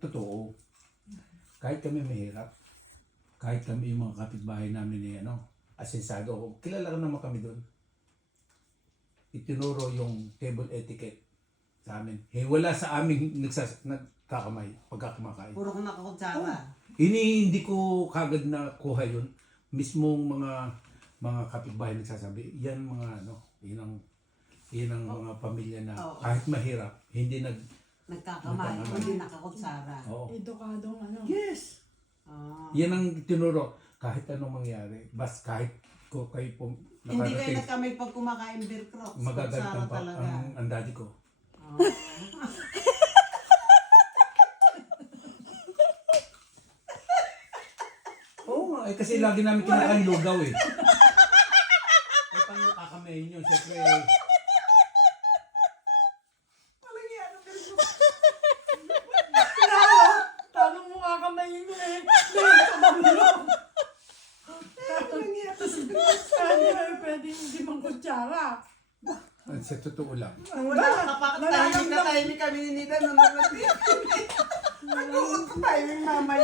Totoo, kahit kami mahirap, kahit kami yung mga kapitbahay namin ni asensado ako, kilala ka naman kami doon. Itinuro yung table etiquette sa amin. Wala sa aming nagkakamay pagkakumakain. Puro kong nakakutsara. Hindi ko kagad na kuha yun. Mismong mga kapitbahay nagsasabi, yan yan ang mga pamilya na kahit mahirap, hindi Nagkakamay, hindi nakakutsara. Oo. Edukadong Yes! Ah. Yan ang tinuro. Kahit anong mangyari, kahit ko kayo po Hindi kayo nagkamay pag kumakain beer crocs. magagalitan Kutsara pa talaga. ang daddy ko. Ah. Oo nga, kasi lagi namin kinakain lugaw eh. Paano kakamayin yun? Siyempre, Paano mo kakamayin mo eh? Paano pwede hindi mang kutsara? sa totoo lang. Kapag timing na timing kami ni Nida nung nag-timing. Ano timing mamaya?